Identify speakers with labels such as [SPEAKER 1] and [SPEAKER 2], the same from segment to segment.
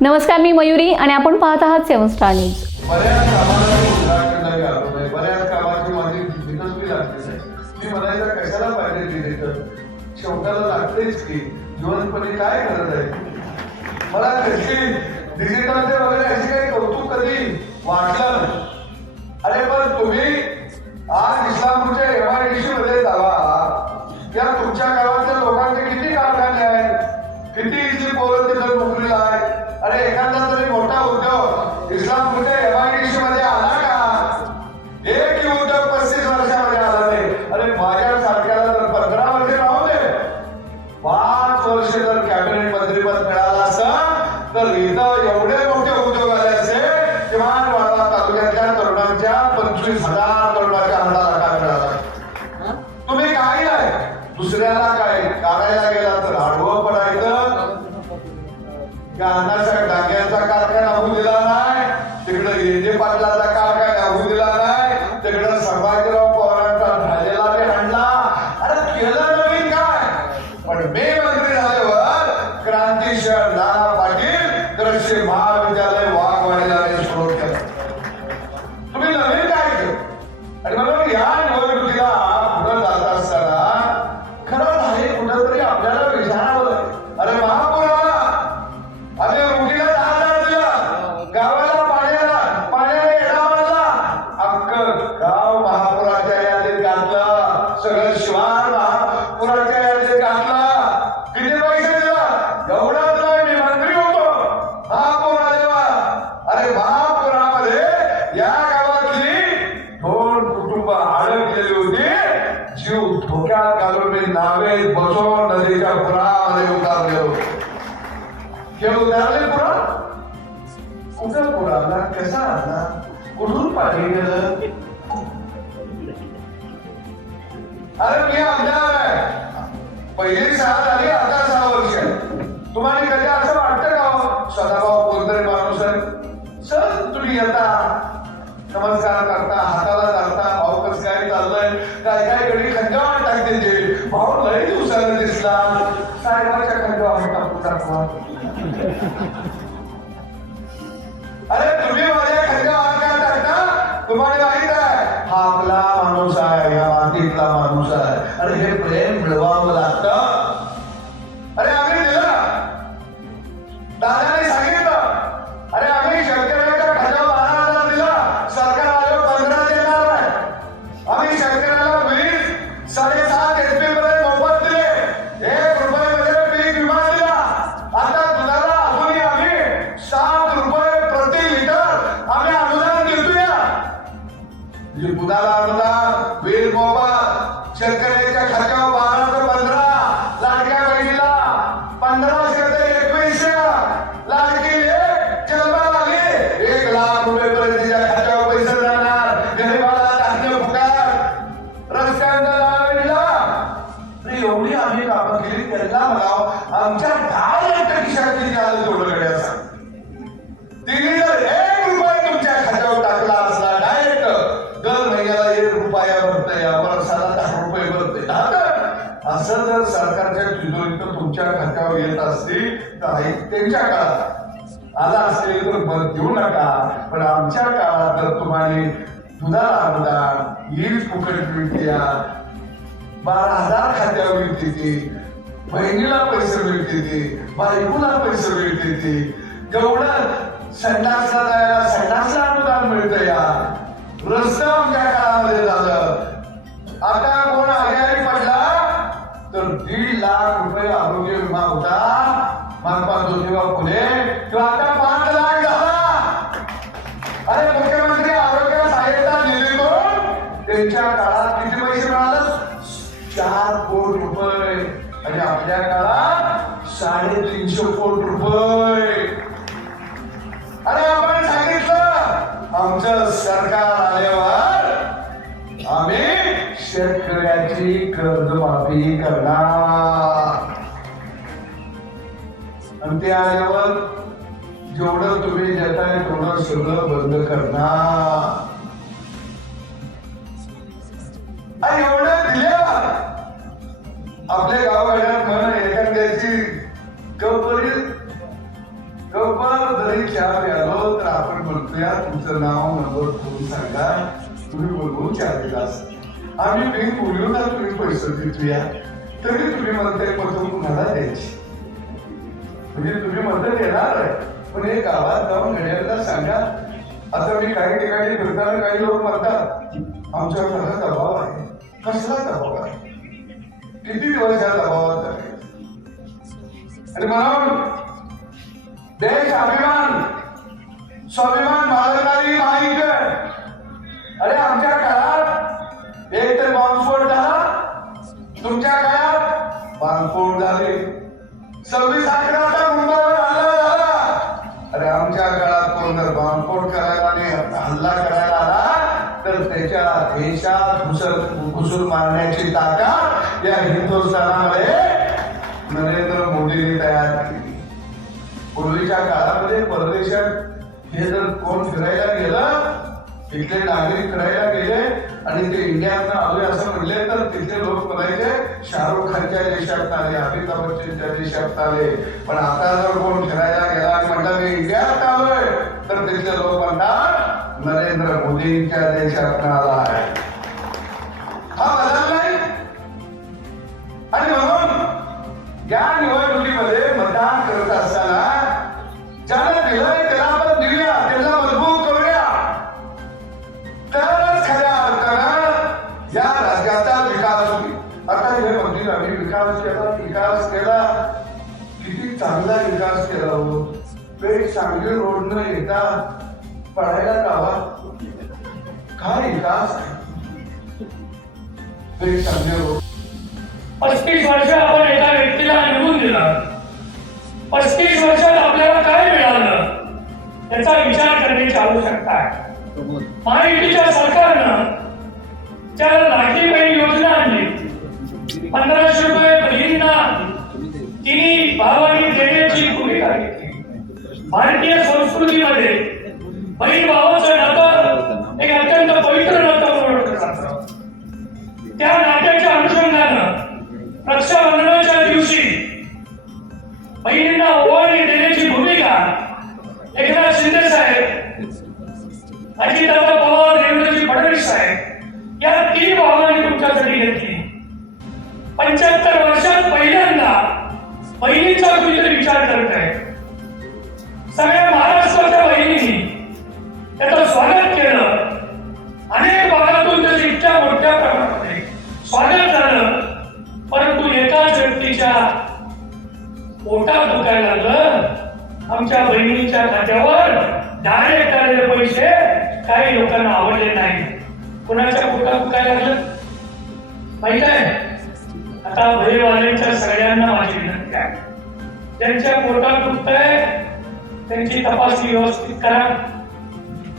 [SPEAKER 1] नमस्कार मी मयुरी आणि आपण पाहत आहात सेवन स्टार न्यूज.
[SPEAKER 2] म्हणजे काय करत आहे? मला डिजिटलचे वगैरे अशी काही कौतुक कधी वाटलं अरे पण तुम्ही आज इस्लामपूरच्या पंचवीस हजार तरुणांच्या हाताला काय मिळाला तुम्ही काही नाही. दुसऱ्याला काय? काढायला गेला तर आडवं पडायचं. त्या अण्णाच्या डांग्यांचा कारखाना होऊ दिला नाही. तिकडं एजे पाटलाचा कारखाना होऊ दिला नाही. तिकडं संभाजीराव पवारांचा झालेला बी हाणला. अरे केलं नवीन काय? पण मे मंत्री झाल्यावर क्रांती शहर नाना पाटील कृषी महाविद्यालय अरे मी आमदार आहे. पहिली सहा झाली आता सहा वर्ष. तुम्हाला कधी असं वाटतं का हो? सदाभाऊ कोणतरी माणूस आहे. सर तुम्ही येता. नमस्कार करता हाताला धरता. भाऊ कसं काय चाललंय? काय काय घडी खंजावर टाकते ते भाऊ लय दिवसाला दिसला. साहेबाच्या खंजावर टाकू अरे तुम्ही माझ्या खंजावर काय टाकता तुम्हाला माहीत आहे हा आपला माणूस आहे या मातीतला माणूस आहे कामं केली आमच्या डायरेक्ट खिशात किती आलं तोडकडे असा? तिने जर एक रुपया तुमच्या खात्यावर टाकला असला डायरेक्ट दर महिन्याला एक रुपया भरते या वर्षाला दहा रुपये भरते असं जर सरकारच्या तिजोरीत तुमच्या खात्यावर येत असतील तर त्यांच्या काळात. आला असेल तर बंद देऊ नका पण आमच्या काळात तर तुम्हाला दुधाला अनुदान वीज फुकट मिळते बारा हजार खात्यावर मिळते बहिणीला पैसे मिळते ती बायकोला पैसे मिळते ती जेवढं संडासला जायला संडासला अनुदान मिळतं या. रस्ता आमच्या काळामध्ये झालं. आता कोण आजारी पडला तर दीड लाख रुपये आरोग्य विमा होता. महात्मा ज्योतिबा फुले. किंवा आता आणि ते आल्यावर जेवढं तुम्ही देताय तेवढं सगळं बंद करणार. एवढं दिल्यावर आपल्या गावाड्यात म्हण एखाद्याची कपरी कपर चहा प्यालो तर आपण म्हणतोया तुमचं नाव नंबर फोन सांगा? तुम्ही बोलवून चहा दिलास आम्ही बँक बोललो ना तुम्ही पैसे देतोया. तरी तुम्ही म्हणताय पत्र कुणाला द्यायची. म्हणजे तुम्ही मदत देणार आहे. पण हे गावात जाऊन घड्याला सांगा. आता मी काही ठिकाणी फिरताना काही लोक म्हणतात आमच्या घरात दबाव आहे. कसला दबाव आहे? किती दिवस या दबावात आहे? आणि म्हणून देश अभिमान स्वाभिमान बाळगणारी माहिती जर करायला आणि हल्ला करायला आला तर त्याच्या देशात घुसर घुसून मारण्याची ताकद या हिंदुस्थानामध्ये नरेंद्र मोदीने तयार केली. पूर्वीच्या काळामध्ये परदेशात हे जर कोण फिरायला गेलं तिथले नागरिक फिरायला गेले आणि ते इंडियात आलोय असं म्हणले तर तिथले लोक म्हणायचे शाहरुख खानच्या देशात आले अमिताभ बच्चनच्या देशात आले. पण आता जर कोण फिरायला गेला आणि म्हणला मी इंडियात आलोय तर तिथले लोक म्हणतात नरेंद्र मोदींच्या देशात आला आहे. हा बदल नाही आणि म्हणून या निवडणुकीमध्ये
[SPEAKER 3] पस्तीस वर्ष आपण एका व्यक्तीला निवडून दिलं पस्तीस वर्षात आपल्याला काय मिळालं? याचा विचार करण्याची आवश्यकता आहे महायुतीच्या सरकारनं त्या लाठी बहीण योजना आणली पंधराशे रुपये बहिणींना तिन्ही भावांनी देण्याची भूमिका घेतली. भारतीय संस्कृतीमध्ये बहीण भावाचं आता सगळ्यांना माझी विनंती आहे त्यांच्या पोटात दुखतंय त्यांची तपासणी व्यवस्थित करा.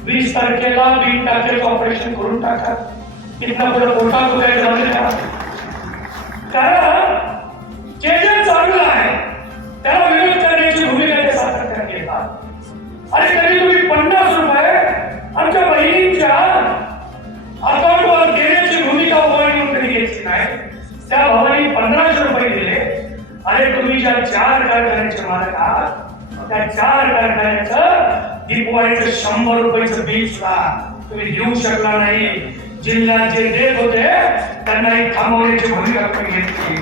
[SPEAKER 3] वीस तारखेला तीन टाकेचं ऑपरेशन करून टाका. तिथनं पुढे पोटात दुखायचं म्हणजे कारण जे जे चांगलं आहे त्याला विरोध करण्याची भूमिका ते सातत्याने घेतात आणि कधी तुम्ही पन्नास रुपये आमच्या बहिणींच्या अकाउंटवर देण्याची भूमिका उभारणी कधी घेतली नाही. त्या भावाने पंधराशे अरे तुम्ही ज्या चार कारखान्याचे मालक आहात त्या चार कारखान्याचं दिपवाळीचं शंभर रुपयाचं बिल सुद्धा तुम्ही देऊ शकला नाही. जिल्ह्यात जे देत होते त्यांनाही थांबवण्याची भूमिका तुम्ही घेतली.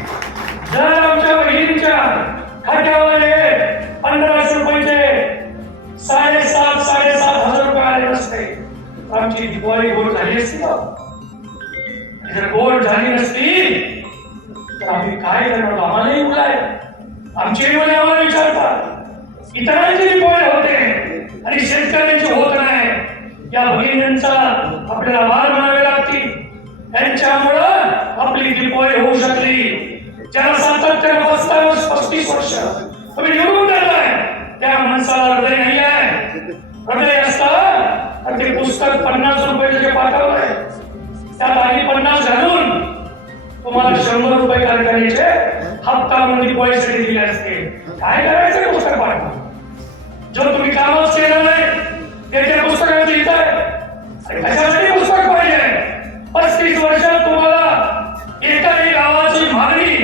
[SPEAKER 3] जर आमच्या बहिणीच्या खात्यावर पंधराशे रुपयाचे साडेसात साडेसात हजार रुपये आले नसते आमची दिवाळी गोड झाली असती का? जर गोड झाली नसती तर आम्ही काय करणार आम्हालाही मुलं आहेत आमची मुले आम्हाला विचारतात. इतरांचे दिवाळी होते आणि शेतकऱ्यांचे होत नाही या भगिनींचा आपल्याला वार म्हणावे लागतील. त्यांच्यामुळं आपली दिवाळी होऊ शकली. ज्याला सातत्याने पस्तावीस पस्तीस वर्ष. तुम्ही निवडून तुम्हाला शंभर रुपये कारखान्याचे हप्ता मध्ये पैसे दिले असते काय करायचं पुस्तक पाठवा जो तुम्ही कामच केलं नाही ते त्या पुस्तकात लिहिताय आणि कशासाठी पुस्तक पाहिजे? पस्तीस वर्षात तुम्हाला एकाही गावाची मागणी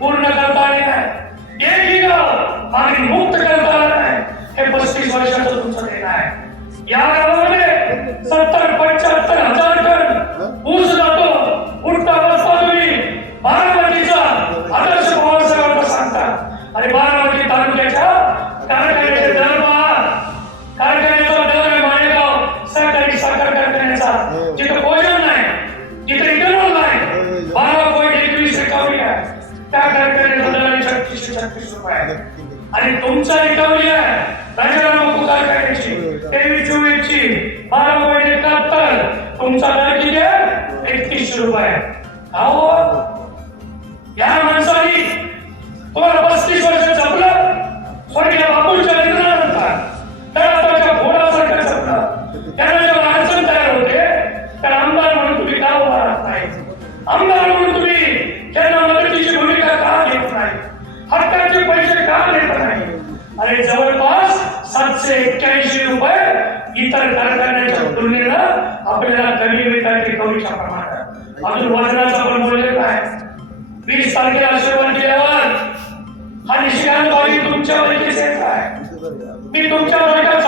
[SPEAKER 3] पूर्ण करता आली नाही. एकही गाव मागणी मुक्त करता आलं नाही. हे पस्तीस वर्षाचं तुमचं देणं आहे. या गावामध्ये सत्तर आहे. आणि तुमचा रिकव्हरी आहे. राजाराम पुकार कारखान्याची तेवीस चोवीसची बारा पॉईंट एकाहत्तर. तुमचा दर किती आहे? एकतीसशे रुपये. अहो या माणसाने तुम्हाला अजून वजनाचं पण बोललेलं आहे. वीस तारखेला आशीर्वाद केल्यावर हा निशिकांत भावी तुमच्यावरती येत आहे. मी तुमच्या वर्गात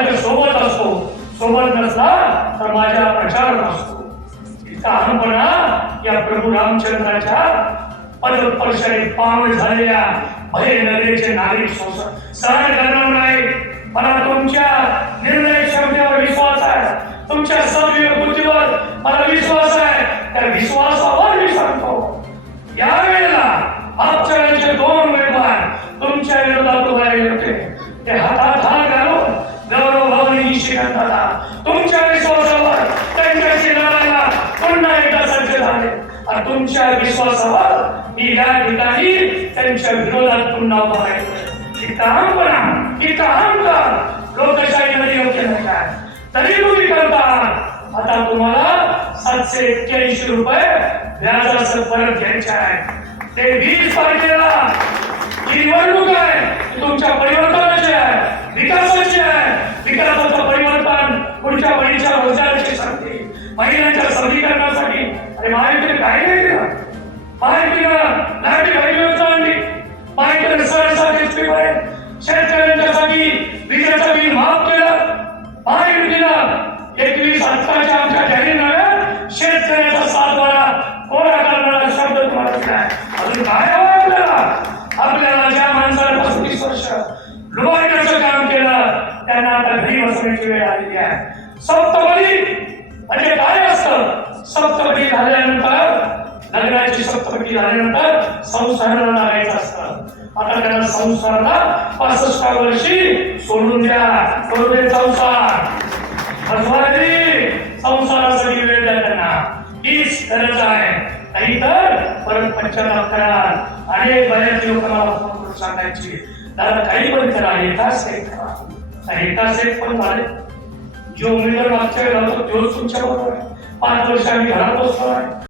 [SPEAKER 3] माझ्या सोबत असतो सोबत नसला तर माझ्या प्रचार असतो इतका अहमपणा या प्रभू रामचंद्राच्या पदस्पर्शाने पावन झालेल्या भय नगरीचे नागरिक सहन करणार नाही मला तुमच्या निर्णय क्षमतेवर विश्वास आहे. तुमच्या सद्विवेक बुद्धीवर मला विश्वास आहे. त्या विश्वासावर मी सांगतो. या वेळेला मागच्या दोन उमेदवार तुमच्या विरोधात उभारले होते. ते हातात हात घालून गौरव भावनी निशिकांताला तुमच्या विश्वासावर त्यांच्याशी लढायला पुन्हा एकदा सज्ज झाले आणि तुमच्या विश्वासावर मी या ठिकाणी त्यांच्या विरोधात पुन्हा उभा राहिलो इथं इथं अहंकार लोकशाहीमध्ये योग्य नाही काय तरी तुम्ही करता. आता तुम्हाला सातशे एक्क्याऐंशी रुपये व्याजाचं परत घ्यायचे आहे. ते वीस तारखेला ही निवडणूक आहे. तुमच्या परिवर्तनाची आहे. विकासाची आहे. विकासाचं परिवर्तन पुढच्या पिढीच्या रोजगाराची संधी महिलांच्या सबलीकरणासाठी आणि महायुतीने काय नाही केलं महायुतीनं लाटी बहिणी योजना आणली महायुतीने सरळसाठी आहे शेतकऱ्यांच्यासाठी विजेचं बिल माफ केलं. महायुतीनं एकवीस आत्ताच्या आमच्या जाहीरनाम्यात शेतकऱ्याचा सातबारा कोरा करणारा शब्द तुम्हाला दिला आहे. अजून काय हवं आपल्याला आपल्याला ज्या माणसाला पस्तीस वर्ष लुबाडण्याचं काम केलं त्यांना आता घरी बसण्याची वेळ आलेली आहे सप्तपदी म्हणजे काय असतं सप्तपदी झाल्यानंतर लग्नाची सप्तपदी झाल्यानंतर संसाराला लागायचं असतं आता त्यांना संसाराला पासष्टा वर्षी सोडून द्या करू संसार. बसवारी संसारासाठी वेळ द्या त्यांना. हीच गरज आहे. नाही तर परत पंचनाम करा आणि बऱ्याच लोकांना फोन करून सांगायची दादा काही पण करा एकाच सेट करा. एकाच सेट पण झाले. जो उमेदवार मागच्या वेळेला होतो तोच तुमच्या बरोबर आहे. पाच वर्ष आम्ही घरात बसलो आहे.